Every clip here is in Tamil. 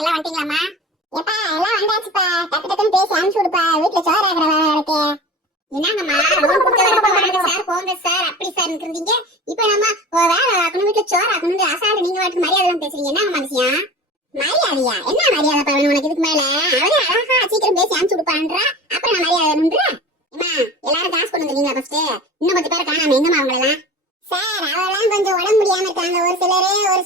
எல்லாம் வந்துட்டீங்களாமா? ஏப்பா எல்லாம் வந்தாச்சுப்பா. டக்கு டக்குன்னு பேசி அனுப்பிச்சு விடுப்பா. வீட்டுல சோறு ஆகிற வேலை இருக்கு. என்னங்கம்மா லோன் கொடுக்க வரப்ப வாங்க சார் போங்க சார் அப்படி சார் இருந்தீங்க. இப்ப நம்ம வேலை ஆக்கணும் வீட்டுல சோறு ஆக்கணும் அசாடு நீங்க வாட்டுக்கு மரியாதை பேசுறீங்க. என்னங்கம்மா விஷயம்? மரியாதையா? என்ன மரியாதை பாருங்க உனக்கு? இதுக்கு மேல அவளே அழகா சீக்கிரம் பேசி அனுப்பிச்சு விடுப்பான்றா. அப்புறம் நான் மரியாதை வேணும்ன்ற. அம்மா எல்லாரும் காசு கொண்டு வந்துருக்கீங்களா? ஃபர்ஸ்ட் இன்னும் 10 பேர் காணாம எங்கம்மா அவங்களெல்லாம்? சார் அவெல்லாம் கொஞ்சம் உடம்பு முடியாம இருக்காங்க. ஒரு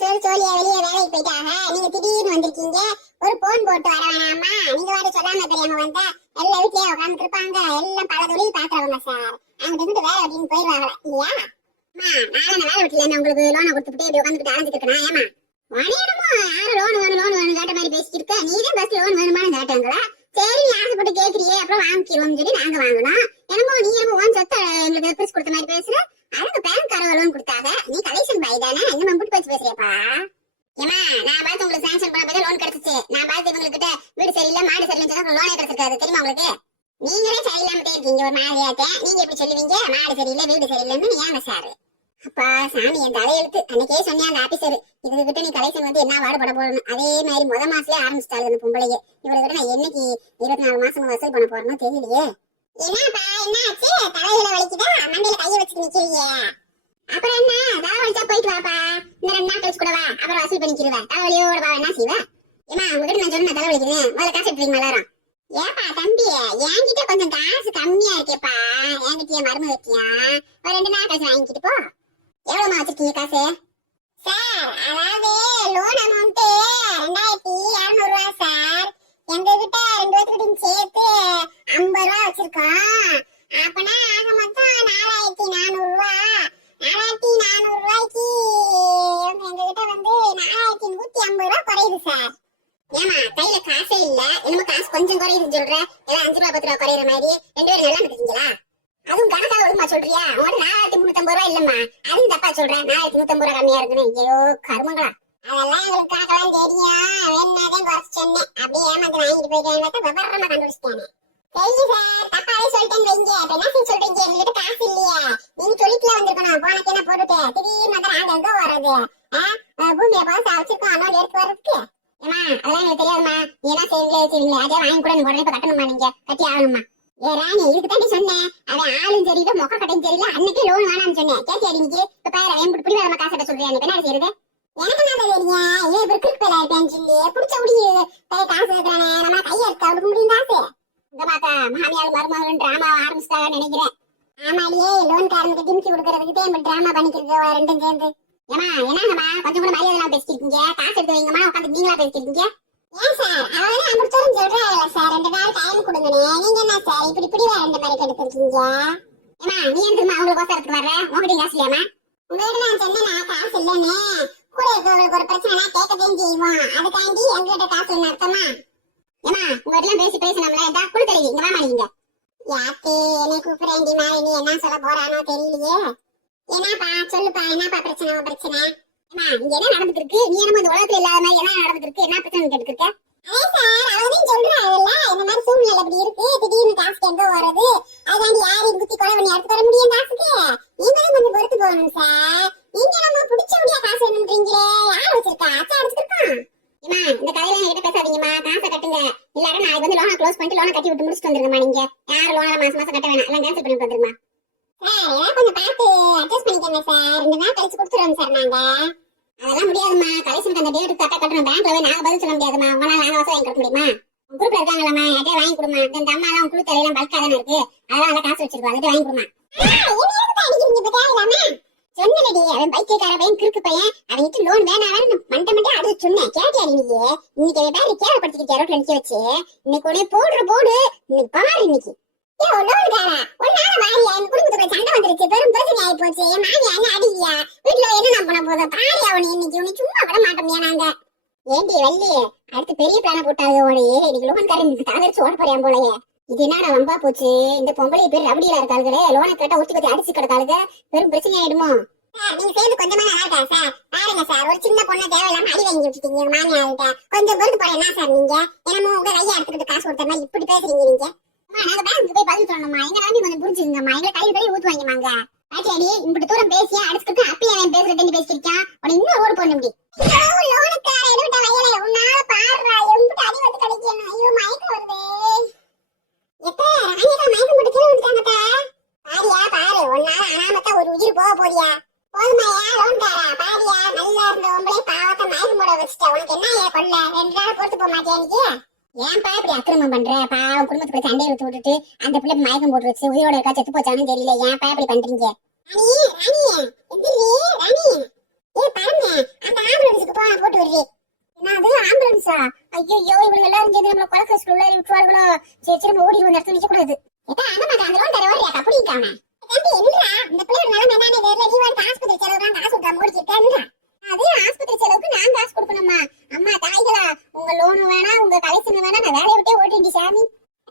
சிலர் சோழியா வெளியே வேலைக்கு போயிட்டாங்க. நீங்க திடீர்னு வந்திருக்கீங்க. ஒரு போன் போட்டு வர வேணாமா? நீங்க வாடி சொல்லாம தெரியாம வந்தா எல்லா வீட்லயே உட்காந்துட்டு இருப்பாங்க. எல்லாம் பல தொழில் பாக்குறவங்க சார். அவங்க இருந்துட்டு வேலை அப்படின்னு போயிடுவாங்க இல்லையா? நான் வேலை விட்டுல உங்களுக்கு லோனை கொடுத்துட்டு இப்படி உட்காந்துட்டு அலைஞ்சிட்டு இருக்கேன். ஏமா வணிகமோ யாரும் லோன் கேட்ட மாதிரி பேசிட்டு இருக்க? நீதான் பஸ் லோன் வேணுமான்னு கேட்டாங்களா? சரி நீ ஆசைப்பட்டு கேக்குறியே அப்புறம் வாங்கிக்கிறோம்னு சொல்லி நாங்க வாங்கணும். என்னமோ நீ என்னமோ ஓன் சொத்தை எங்களுக்கு பிரிச்சு கொடுத்த மாதிரி பேசுற. அதுக்கு பேங்க் காரவ லோன் கொடுத்தாங்க. நீ கலெக்ஷன் பாய் தானே? என்ன முட்டு பேச்சு பேசுறியப்பா? ஏமா நான் பார்த்து உங்களுக்கு சாங்ஷன் பண்ண போய் லோன் கிடைச்சிச்சு. நான் பார்த்து இவங்ககிட்ட வீடு சரியில்லை மாடு சரியில்லைன்னு சொன்னா லோனே கிடைச்சிருக்காது. தெரியுமா உங்களுக்கு? நீங்களே சரியில்லாமட்டே இருக்கீங்க ஒரு மாதிரியாத்த. நீங்க எப்படி சொல்லுவீங்க மாடு சரியில்லை வீடு சரியில்லைன்னு? ஏங்க சார் அப்பா சாமி என் தலையெழுத்து. அன்னைக்கே சொன்னேன் அந்த ஆபீசர் இதுகிட்ட நீ கலெக்ஷன் வந்து என்ன வாடுபட போடணும். அதே மாதிரி முத மாசத்துல ஆரம்பிச்சிட்டாரு அந்த பொம்பளையே. இவளுக்கிட்ட நான் என்னைக்கு 24 மாசம் வசூல் பண்ண போறேன்னு தெரியலையே. என்னப்பா என்ன ஆச்சு? தலையில வலிக்குதா? மண்டையில கையை வச்சு நிக்கிறீங்க. அப்புறம் என்ன தலை வலிச்சா போயிட்டு வாப்பா. இந்த 2 நாள் கழிச்சு கூட வா. அப்புறம் வசூல் பண்ணிக்கிறவா. தலைவலியோட வா. என்ன செய்வா? ஏமா உங்ககிட்ட நான் சொன்ன தலை வலிக்கிறேன். முதல்ல காசு எடுத்துறீங்க எல்லாரும். ஏப்பா தம்பி என்கிட்ட கொஞ்சம் காசு கம்மியா இருக்கேப்பா. என்கிட்டயே மருந்து வைக்கியா? ஒரு 2 நாள் கழிச்சு வாங்கிக்கிட்டு போ. எவ்வளவுமா வச்சிருக்கீங்க காசு? சார் அதாவது லோன் அமௌண்ட் 2200 ரூபாய் சார். எங்க கிட்ட 2 பேர்த்துக்கிட்டையும் சேர்த்து 50 ரூபாய் வச்சிருக்கோம். அப்பனா ஆக மொத்தம் 4400 ரூபாய். 4400 ரூபாய்க்கு எங்க கிட்ட வந்து 4150 ரூபாய் குறையுது சார். ஏமா கையில காசே இல்ல என்னமோ காசு கொஞ்சம் குறையுதுன்னு சொல்ற? எல்லாம் 5 ரூபாய் 10 ரூபாய் குறையிற மாதிரி 2 பேரும் நல்லா இருக்கீங்களா? அதுவும் கணக்கா ஒழுங்கா சொல்றியா? உனக்கு 4350 ரூபாய் இல்லம்மா. அதுவும் தப்பா சொல்றேன். 4150 ரூபாய் கம்மியா இருக்குன்னு. ஐயோ கருமங்களா. அதெல்லாம் எங்களுக்கு கணக்கெல்லாம் தெரியும். வேணாதான் குறைச்சு சொன்னேன். அப்படியே ஏமாந்து வாங்கிட்டு போயிட்டேன். விவரமா கண்டுபிடிச்சிட்டானே. சரி சார் தப்பாவே சொல்லிட்டேன்னு வைங்க. இப்ப என்ன சொல்றீங்க? எங்ககிட்ட காசு இல்லையா? நீங்க சொல்லிட்டுல வந்திருக்கணும். போனக்கு என்ன போட்டுட்டு திடீர்னு வந்து நாங்க எங்க வர்றது? பூமியை பாசா வச்சிருக்கோம் அண்ணா எடுத்து வர்றதுக்கு. ஏமா அதெல்லாம் எனக்கு தெரியாதுமா. நீ என்ன செய்வீங்களே அதே வாங்கி கூட உடனே இப்ப கட்டணுமா? நீங்க கட்டி ஆகணுமா? ஏ ராணி இதுக்கு தாண்டி சொன்னேன். அவன் ஆளும் சரியில்லை மொக்க கட்டையும் சரியில்லை. அன்னைக்கு லோன் வேணாம்னு சொன்னேன். கேட்டியா நீங்க? இப்ப பாரு என் பிடி வேற காசு கட்ட சொல்றியா? என்ன செய்யுது? எனக்கு என்ன தெரியுங்க? ஏன் இப்ப கிரிக் பேல இருப்பேன்னு சொல்லி பிடிச்ச முடிய காசு வைக்கிறானே நம்ம கையை எடுத்து அவளுக்கு முடியும் காசு. இந்த பாத்தா மாமியார் மருமகன் டிராமா ஆரம்பிச்சிட்டாங்கன்னு நினைக்கிறேன். ஆமாடியே லோன் காரனுக்கு டிமிக்கி கொடுக்கறதுக்கு தான் டிராமா பண்ணிக்கிறது ரெண்டும் சேர்ந்து. ஏமா என்னங்கம்மா கொஞ்சம் கூட மரியாதை எல்லாம் பேசிருக்கீங்க. காசு எடுத்து வைங்கம்மா உட்காந்து நீங்களா பேசிருக்கீங்க. ஏன் சார் அவன் அம்புத்தூரம் சொல்றாங்கல்ல சார் 2 நாள் டைம் கொடுங்கனே. நீங்க என்ன சார் இப்படி வேற 2 மாதிரி எடுத்துருக்கீங்க? ஏமா நீ எதுமா அவங்களுக்கு அவசரத்துக்கு வர்ற? உங்ககிட்ட காசு இல்லையாமா? உங்ககிட்ட நான் சொன்னேன் நான் காசு இல்லைன்னு. கூட இருக்கிறவங்களுக்கு ஒரு பிரச்சனை கேட்கத்தையும் செய்வோம். அதுக்காண்டி எங்ககிட்ட காசு இல்லைன்னு அர்த்தமா? ஏமா உங்ககிட்ட பேசி பேசணும்ல ஏதா கொடுத்தலைங்க இங்க வாமா நீங்க. யாத்தே என்னை கூப்பிடுறேன் மாதிரி நீ என்ன சொல்ல போறானோ தெரியலையே. என்னப்பா சொல்லுப்பா என்னப்பா பிரச்சனை? ஏமா இங்க என்ன நடந்துட்டு இருக்கு? நீ என்னமோ இந்த உலகத்துல இல்லாத மாதிரி என்ன நடந்துட்டு இருக்கு? என்ன பிரச்சனை கேட்டுட்டு இருக்க? அதே சார் அவளையும் சொல்றாங்கல்ல இந்த மாதிரி சூழ்நிலை இப்படி இருக்கு. திடீர்னு காசுக்கு எங்க வர்றது? அதாண்டி யாரையும் குத்தி கொலை பண்ணி எடுத்து வர முடியும் காசுக்கு. நீங்களும் கொஞ்சம் பொறுத்து போகணும் சார். நீங்க நம்ம பிடிச்ச முடியா காசு வேணும்ன்றீங்களே. யார் வச்சிருக்கா? அச்சா அடிச்சிருக்கான். ஏமா இந்த கதையில என்கிட்ட பேசாதீங்கம்மா. காசை கட்டுங்க. இல்லாட்ட நான் வந்து லோனை க்ளோஸ் பண்ணிட்டு லோனை கட்டி விட்டு முடிச்சுட்டு வந்துருங்கம்மா. நீங்க யாரும் லோனை மாசம் கட்ட வேணாம். எல்லாம் கேன்சல் பண்ணிட்டு வந்துருமா சார். ஏதாவது கொஞ்சம் பார்த்து அட்ஜஸ்ட் பண்ணிக்கோங்க சார். 2 நாள் கழிச்சு கொடுத்துருவோம் சார் நாங்க. அதெல்லாம் முடியாதுமா. கலெக்ஷனுக்கு அந்த டேட் கட்ட கட்டணும். பேங்க்ல போய் நாங்க பதில் சொல்ல முடியாதுமா. உங்களால நாங்க வசதி வாங்கி கொடுக்க முடியுமா? குரூப்ல இருக்காங்களாமா யார்ட்டே வாங்கி கொடுமா. இந்த அம்மா எல்லாம் குழு தலையெல்லாம் பல்கா தானே இருக்கு. அதெல்லாம் அந்த காசு வச்சிருக்கோம். அதுட்டு வாங்கி கொடுமா. சொன்னடி அவன் பைத்தியக்கார பையன் கிறுக்கு பையன். அவன்கிட்ட லோன் வேணாம் மண்டை அடுத்து சொன்னேன். கேட்டியா நீங்க? இன்னைக்கு பேரு கேவப்படுத்திக்கிட்டு ரோட்ல நிக்க வச்சு இன்னைக்கு உடனே போடு இன்னைக்கு பாரு இன்னைக்கு சண்டை வந்துருச்சு. பெரும் பிரச்சனை ஆகி போச்சு. என் மாமியா என்ன அடிக்கியா? வீட்டுல என்ன பண்ண போதும் பாரு. அவனை இன்னைக்கு உனக்கு சும்மா விட மாட்டோம்யா நாங்க. ஏண்டி வள்ளி அடுத்து பெரிய பிளான போட்டாங்க உனையே. இன்னைக்கு லோன் காரனுக்கு தாதரிச்சு ஓட போறியான் போலயே. இது என்னடா வம்பா போச்சு? இந்த பொம்பளை பேர் ரபடியில இருக்காளுகளே. லோனை கேட்டா ஒத்தி பத்தி அடிச்சு கிடக்காளுங்க. பெரும் பிரச்சனை ஆயிடுமோ? நீங்க சேர்ந்து கொஞ்சமா நல்லா இருக்கா சார்? பாருங்க சார் ஒரு சின்ன பொண்ணை தேவையில்லாம அடி வாங்கி விட்டுட்டீங்க மாமியார்கிட்ட. கொஞ்சம் பொறுத்து போறேன் என்ன சார் நீங்க? என்னமோ உங்க கையை எடுத்துக்கிட்டு காசு கொடுத்த மாதிரி இப்படி பேசுறீங்க நீங்க. நாங்க பேங்க்கு போய் பதில் சொல்லணுமா? எங்க நம்பி கொஞ்சம் புரிஞ்சுங்கம்மா. எங்களை கை ஊத்துவாங்கம்மாங்க. பாட்டியாடி இப்படி தூரம் பேசியா அடிச்சுக்கிட்டு அப்பயே அவன் பேசுறதுன்னு பேசிருக்கான். உன இன்னும் ஓடு போட முடியும். கொல்ல 2 நாள் பொறுத்து போக மாட்டியா நீ? ஏன்பா இப்படி அக்கிரமம் பண்ற? பாவம் குடும்பத்துக்குள்ள சண்டையை விட்டு விட்டுட்டு அந்த பிள்ளை மயக்கம் போட்டு வச்சு உயிரோட இருக்கா செத்து போச்சானு தெரியல. ஏன்பா இப்படி பண்றீங்க? ராணி ராணி எந்திரி ராணி. பாருங்க அந்த ஆம்புலன்ஸுக்கு போட்டு விடுறி. என்னது ஆம்புலன்ஸா? ஐயோ இவங்க எல்லாரும் சேர்ந்து நம்மள கொலை கேஸ்ல உள்ள விட்டுவார்களோ? சரி சரி நம்ம ஓடி வந்து இடத்துல நிக்க கூடாது. ஏப்பா அங்க மாட்டா அந்த லோன் தர ஓடியா கப்புடிக்காம. தம்பி என்னடா இந்த பிள்ளையோட நிலைமை என்னன்னு தெரியல. நீ வந்து ஆஸ்பத்திரி செலவுலாம் காசு கொடுக்காம ஓடிக்கிட்டேன்றா. அது ஆஸ்பத்திரி செலவுக்கு நான் காசு கொடுக்கணுமா? அம்மா தாய்களா உங்க லோனு வேணா உங்க கலெக்ஷன் வேணா நான் வேலையை விட்டே ஓட்டிண்டி சாமி.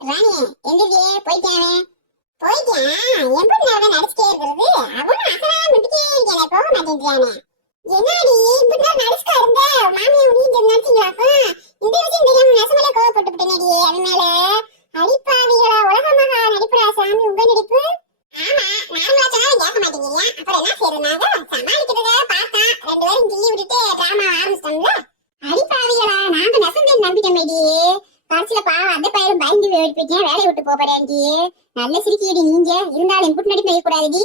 ராணி எந்திரியே போயிட்டேன் எப்படி நேரம் நடிச்சுட்டே இருக்கிறது? அவனும் அசரா முட்டிட்டே இருக்கேன் போக மாட்டேங்கிறானே. என்னடி இப்படி நடிச்சுட்டா இருந்த மாமியா முடிஞ்சு நினைச்சீங்களாப்பா? இந்த விஷயம் தெரியாம நெசமலே கோவப்பட்டு விட்டேனடி. அதனால அடிப்பாவிகளா உலகமாக நடிப்புடா சாமி உங்க நடிப்பு. ஆமா நார்மலா சொன்னாலும் கேட்க மாட்டேங்கிறீங்க. அப்புறம் என்ன செய்யறது? நாங்க சமாளிக்கிறத பார்த்தா 2 பேரும் கிள்ளி விட்டுட்டு டிராமா ஆரம்பிச்சிட்டாங்களா? அடிப்பாவிகளா நாங்க நெசந்தேன் நம்பிட்டோமேடி. கடைசியில பாவம் அந்த பயிரும் பயந்து ஓடி போயிட்டேன் வேலையை விட்டு போறேன்டி. நல்ல சிரிக்கியடி நீங்க. இருந்தாலும் இன்புட் நடிப்பு நடிக்க கூடாதுடி.